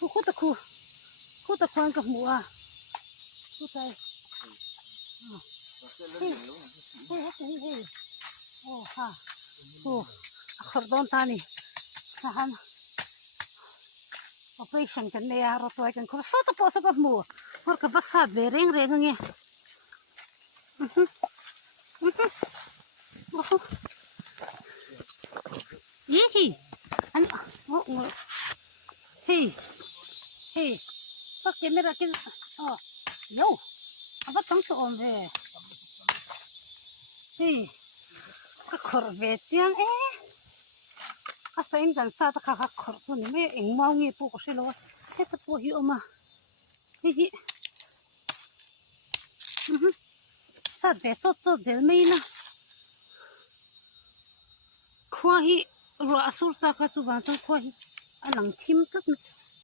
khu ta khu ta khoan cái mùa khu tay hey oh ha oh khordon tani sahan operation kan ne aro to kan ko so ta po so ka mu hor ka basat be reng nge Yeki, an oh hey, pak kamera kin oh yo, apa tang so om ve, hey, ka khor ve chiang asa in kan sa ta ka khor tu ni me eng mau ngi pu ko se lo, he ta po hi oma, hi, sa de so zel me na, khwa hi ro asur cha ka chu ba chang khwa hi alang thim tak